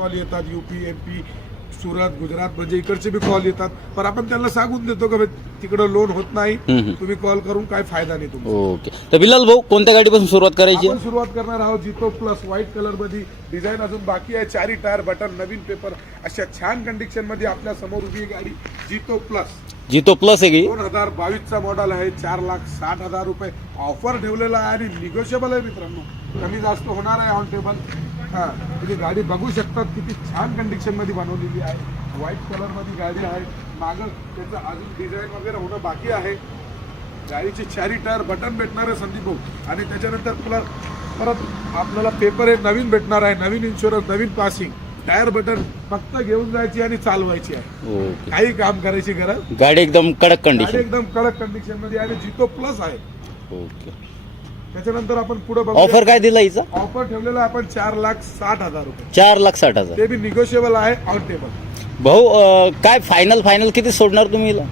Call येतात UP M P Surat Gujarat म्हणजे इकडचे बी कॉल येतात. पण आपण त्यांना सांगून देतो का तिकडं लोन होत नाही. तुम्ही कॉल करून काय फायदा नाही तुमचा. ओके. तर बिलाल भाऊ कोणत्या गाडीपासून सुरुवात करायची? आपण सुरुवात करणार आहोत जितो प्लस व्हाईट कलरमध्ये डिझाईन अजून बाकी आहे. चारी टायर बटन नवीन पेपर अशा छान कंडिशनमध्ये आपल्यासमोर उभी गाडी जितो प्लस जितो प्लस आहे दोन हजार बावीसचा मॉडेल आहे. चार लाख साठ हजार रुपये ऑफर ठेवलेला आहे आणि निगोशिएबल आहे मित्रांनो. कमी जास्त होणार आहे ऑन टेबल हा. तुम्ही गाडी बघू शकतात किती छान कंडिशनमध्ये बनवलेली आहे. व्हाईट कलरमध्ये गाडी आहे. मागं त्याचं अजून डिझाईन वगैरे होणं बाकी आहे. गाडीची चारी टायर बटन भेटणार आहे संदीप भाऊ. आणि त्याच्यानंतर तुला परत आपल्याला पेपर हे नवीन भेटणार आहे. नवीन इन्शुरन्स नवीन पासिंग टायर बटन फक्त घेऊन जायची आणि चालवायची आहे. काही काम करायची गरज? गाडी एकदम कडक कंडिशन एकदम कडक कंडिशनमध्ये आणि जितो प्लस आहे. ओके. त्याच्यानंतर आपण पुढे ऑफर काय दिला हिचा? ऑफर ठेवलेला आपण चार लाख साठ हजार रुपये. चार लाख साठ हजार. ते बी निगोशिएबल आहे ऑन टेबल भाऊ अं, काय फायनल फायनल किती सोडणार तुम्ही हिला?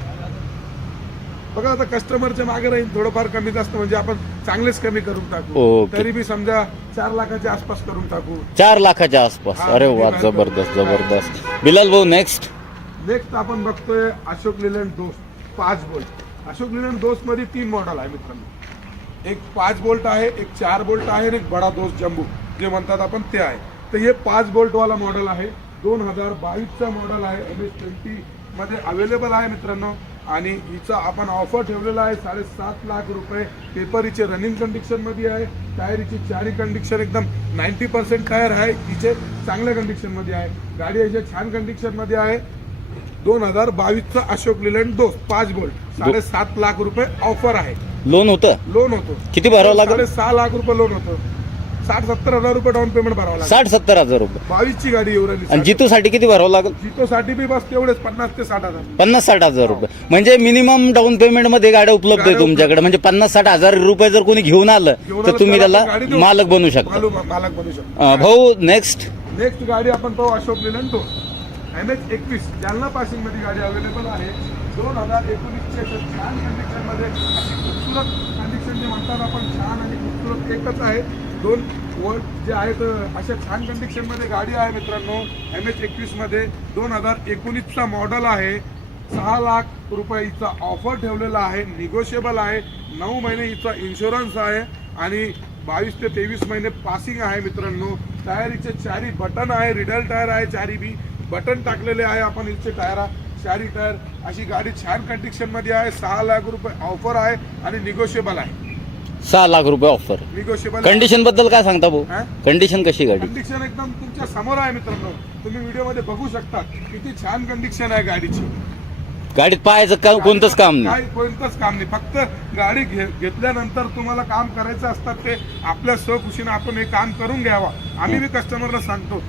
बघा आता कस्टमरच्या मागे राहील थोडंफार कमी जास्त म्हणजे आपण चांगलेच कमी करून टाकू. तरी बी समजा चार लाखाच्या आसपास करून टाकू. चार लाखाच्या आसपास. हा, अरे वा जबरदस्त. जबरदस्त. बिलाल भाऊ नेक्स्ट नेक्स्ट आपण बघतोय अशोक लेलँड दोस्त पाच बोल्ट अशोक लेलँड दोस्त मध्ये तीन मॉडेल आहे मित्रांनो. एक पाच बोल्ट आहे एक चार बोल्ट आहे आणि एक बडा दोस्त जम्बू. जे म्हणतात आपण ते आहे. तर हे पाच बोल्टवाला मॉडेल आहे. दोन हजार बावीसचा मॉडेल आहे. एम एस ट्वेंटीमध्ये अवेलेबल आहे मित्रांनो. आणि हिचा आपण ऑफर ठेवलेला आहे. साडेसात लाख रुपये पेपर हिचे रनिंग कंडिशनमध्ये आहे. टायर हिची चारी कंडिशन एकदम नाईन्टी पर्सेंट टायर आहे. हिचे चांगल्या कंडिक्शनमध्ये आहे. गाडी याच्या छान कंडिक्शनमध्ये आहे. दोन हजार बावीसचा अशोक लिलँड दोस्त पाच बोल्ट. साडेसात लाख रुपये ऑफर आहे. लोन होतं? लोन होतो. किती भरावं लागेल? सहा लाख रुपये लोन होतं. साठ सत्तर हजार रुपये डाऊन पेमेंट भरावं लागेल. साठ सत्तर हजार रुपये. बावीसची गाडी येऊ आणि राहिली जितूसाठी किती भरावं लागेल? जितो साठी बी बस तेवढेच पन्नास ते साठ हजार. पन्नास साठ हजार रुपये. म्हणजे मिनिमम डाऊन पेमेंटमध्ये गाड्या उपलब्ध आहे तुमच्याकडे. म्हणजे पन्नास साठ हजार रुपये जर कोणी घेऊन आलं तर तुम्ही त्याला. मालक बनू शकता. मालू- मालक बनू शकतो. भाऊ नेक्स्ट नेक्स्ट गाडी आपण पाहू अशोक लेलँड तो एम एच एकवीस. जालना पासिंगमध्ये गाडी अवेलेबल आहे. दोन हजार एकोणीसचे छान कंडिशनमध्ये अशी खूपसूरत कंडिशन जे म्हणतात आपण छान आणि खूपसूरत एकच आहे. दोन वर्ड जे आहेत अशा छान कंडिशनमध्ये गाडी आहे मित्रांनो एम एच एकवीसमध्ये दोन हजार एकोणीसचा मॉडेल आहे. सहा लाख रुपये ऑफर ठेवलेला आहे निगोशिएबल आहे. नऊ महिने हिचा इन्शुरन्स आहे आणि बावीस ते तेवीस महिने पासिंग आहे मित्रांनो. टायरीचे चारी बटन आहे रिडल टायर आहे चारी बी. बटन टाकलेले आहे आपण इथचे टायर. चारी टायर अशी गाडी छान कंडिशनमध्ये आहे. सहा लाख रुपये ऑफर आहे आणि निगोशिएबल आहे. सहा लाख रुपये ऑफर निगोशिएबल कंडिशनबद्दल काय सांगता भाऊ? हा? कंडिशन कशी गाडी? कंडिशन एकदम तुमच्यासमोर आहे मित्रांनो. तुम्ही व्हिडिओमध्ये बघू शकता किती छान कंडिशन आहे गाडीची. गाडीत पाहायचं का कोणतंच काम नाही. कोणतंच काम नाही. फक्त गाडी घे घेतल्यानंतर तुम्हाला काम करायचं असतात ते आपल्या स्वखुशीने आपण हे काम करून घ्यावा. आम्ही बी कस्टमरला सांगतो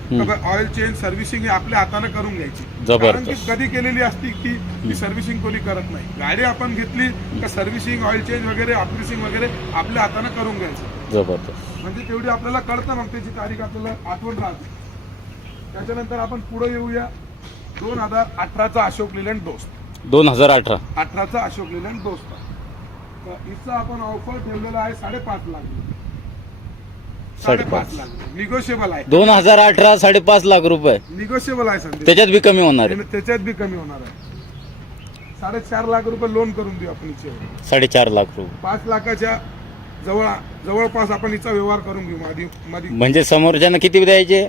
ऑइल चेंज सर्व्हिसिंग हे आपल्या हाताने करून घ्यायची. जबरदस्त. कारण की कधी केलेली असती की ती सर्व्हिसिंग कोणी करत नाही. गाडी आपण घेतली का सर्व्हिसिंग ऑइल चेंज वगैरे ऑपरेसिंग वगैरे आपल्या हाताने करून घ्यायचं. जबरदस्त. म्हणजे तेवढी आपल्याला कळतं मग त्याची तारीख आपल्याला आठवण राहते. त्याच्यानंतर आपण पुढे येऊया. दोन हजार अठराचा अशोक लिलँड दोस्त. दोन हजार अठरा. अठराचा अशोक लेलँड दोस्त तर हिचा आपण ऑफर ठेवलेला आहे साडेपाच लाख साडेपाच. लाख निगोशिएबल आहे. दोन हजार अठरा साडेपाच लाख रुपये. निगोशिएबल आहे संदीप. त्याच्यात बी कमी होणार आहे. त्याच्यात बी कमी होणार आहे. साडेचार लाख रुपये लोन करून देऊ आपण हिचे साडेचार लाख रुपये. पाच लाखाच्या जवळ जवळपास आपण हिचा व्यवहार करून घेऊ माधी मध्ये म्हणजे समोरच्यानं किती द्यायचे?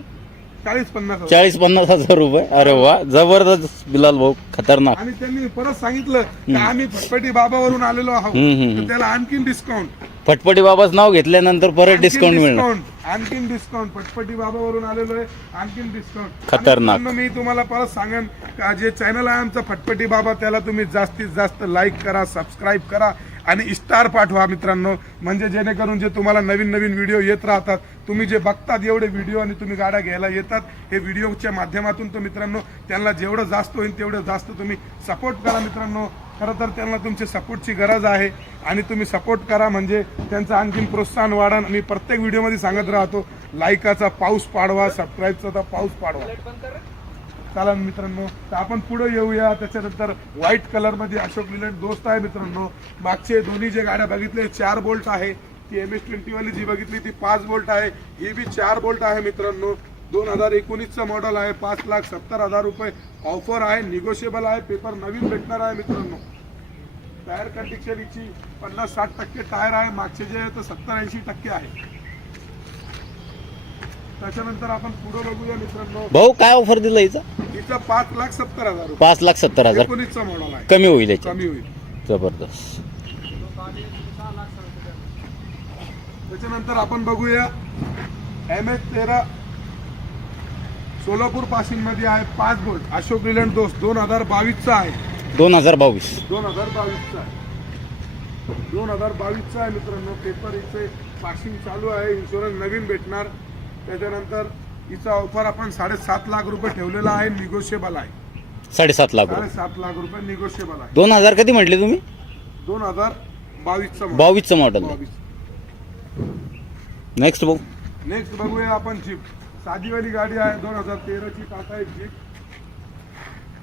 चाळीस पन्नास हजार. चाळीस पन्नास हजार रुपये. अरे वा जबरदस्त बिलाल भाऊ खतरनाक. आणि त्यांनी परत सांगितलं की आम्ही फटफटी बाबावरून आलेलो आहोत. हम्म, हम्म, तर त्याला आणखीन डिस्काउंट फटपटी बाबाच नाव घेतल्यानंतर परत डिस्काउंट मिळणार. आणखीन डिस्काउंट पटपटी बाबावरून आलेलो आहे आणखीन डिस्काउंट खतरनाक. मी तुम्हाला परत सांगेन का जे चॅनल आहे आमचं फटपटी बाबा त्याला तुम्ही जास्तीत जास्त लाईक करा सबस्क्राईब करा आणि स्टार पाठवा मित्रांनो. म्हणजे जेणेकरून जे तुम्हाला नवीन नवीन व्हिडिओ येत राहतात तुम्ही जे बघतात एवढे व्हिडिओ आणि तुम्ही गाड्या घ्यायला येतात हे व्हिडिओच्या माध्यमातून तर मित्रांनो त्यांना जेवढं जास्त होईल तेवढं जास्त तुम्ही सपोर्ट करा मित्रांनो. खरं तर त्यांना तुमची सपोर्टची गरज आहे आणि तुम्ही सपोर्ट करा म्हणजे त्यांचं आणखीन प्रोत्साहन वाढा मी प्रत्येक व्हिडिओमध्ये सांगत राहतो लाईकाचा पाऊस पाडवा सबस्क्राईबचा तर पाऊस पाडवा. चला मित्रांनो तर आपण पुढे येऊया. त्याच्यानंतर व्हाईट कलरमध्ये अशोक लिलँड दोस्त आहे मित्रांनो. मागचे दोन्ही जे गाड्या बघितले चार बोल्ट आहे. ती एम एस ट्वेंटी वाली जी बघितली ती पाच बोल्ट आहे. ही बी चार बोल्ट आहे मित्रांनो. दोन हजार एकोणीसचं मॉडेल आहे. पाच लाख सत्तर हजार रुपये ऑफर आहे. निगोशिएबल आहे. पेपर नवीन भेटणार आहे मित्रांनो. टायर कंडिशनची पन्नास साठ टक्के टायर आहे. मागचे जे आहे ते सत्तर ऐंशी टक्के आहे. त्याच्यानंतर आपण पुढे बघूया मित्रांनो. भाऊ काय ऑफर दिलं हिचं? हिचा पाच लाख सत्तर हजार रुपये. पाच लाख सत्तर हजार. एकोणीसचा मॉडेल आहे. कमी होईल याच्यात. कमी होईल. जबरदस्त. त्याच्यानंतर आपण बघूया एम एच तेरा सोलापूर पासिंगमध्ये आहे पाच बोल्ट अशोक लिलंड दोस्त दोन हजार बावीसचा आहे. दोन हजार बावीस. दोन हजार बावीसचा आहे. दोन हजार बावीसचा आहे मित्रांनो. पेपर इथे पासिंग चालू आहे. इन्शुरन्स नवीन भेटणार. त्याच्यानंतर हिचा ऑफर आपण साडेसात लाख रुपये ठेवलेला आहे. निगोशिएबल आहे. साडेसात लाख रुपये. साडेसात लाख रुपये निगोशिएबल आहे. दोन हजार कधी म्हटले तुम्ही? दोन हजार बावीसचा. बावीसचं मॉडेल बावीस नेक्स्ट भाऊ नेक्स्ट बघूया आपण जीप साधीवाली गाडी आहे दोन हजार तेराची टाटा एक जीप.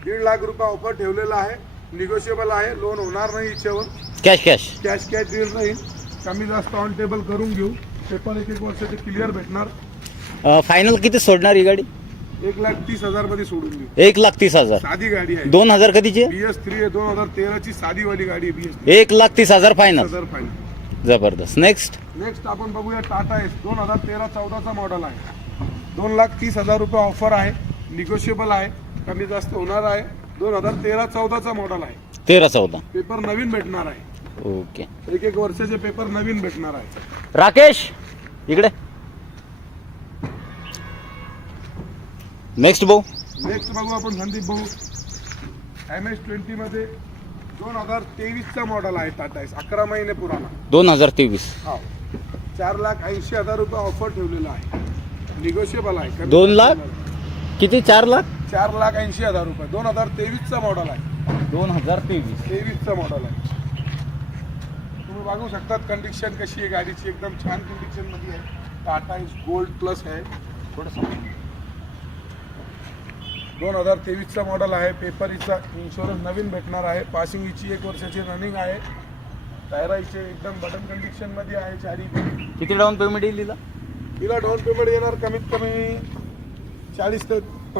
दीड लाख रुपये ऑफर ठेवलेला आहे. निगोशिएबल आहे. लोन होणार नाही इच्छेवर cash cash cash cash deal राहील कमी जास्त ऑन टेबल करून घेऊ. पेपर एक एक वर्षाचे क्लिअर भेटणार. फायनल किती सोडणार ही गाडी? एक लाख तीस हजारमध्ये सोडून देऊ. एक लाख तीस हजार. साधी गाडी आहे. दोन हजार कधीची? बी एस थ्री आहे दोन हजार तेराची साधीवाली गाडी आहे बी एस एक लाख तीस हजार फायनल हजार फाईन जबरदस्त. नेक्स्ट नेक्स्ट आपण बघूया टाटा एस दोन हजार तेरा चौदाचा मॉडेल आहे. दोन लाख तीस हजार रुपये ऑफर आहे. निगोशिएबल आहे. कमी जास्त होणार आहे. दोन हजार तेरा चौदाचा मॉडेल आहे. तेरा चौदा. पेपर नवीन भेटणार आहे. ओके एक एक वर्षाचे पेपर नवीन भेटणार आहे. राकेश इकडे. नेक्स्ट भाऊ नेक्स्ट बघू आपण संदीप भाऊ. एम एस ट्वेंटी मध्ये दोन हजार तेवीसचा मॉडेल आहे टाटा एस अकरा महिने पुराणा दोन हजार तेवीस. हो. चार लाख ऐंशी हजार रुपये ऑफर ठेवलेला आहे. निगोशिएबल आहे. कमी दोन लाख? किती? चार लाख? चार लाख ऐंशी हजार रुपये. दोन हजार तेवीसचा मॉडेल आहे. दोन हजार तेवीस. तेवीसचा मॉडेल आहे. तुम्ही बघू शकतात कंडिशन कशी आहे गाडीची. एकदम छान कंडिशनमध्ये आहे. टाटा इज गोल्ड प्लस आहे. दोन हजार तेवीसचा मॉडेल आहे. पेपर हिचा इन्शुरन्स नवीन भेटणार आहे. पासिंग हिची एक वर्षाची रनिंग आहे. टायरा हिचे एकदम बटन कंडिशनमध्ये आहे चारी किती डाऊन पेमेंट येईल हिला हिला डाऊन पेमेंट येणार कमीत कमी चाळीस ते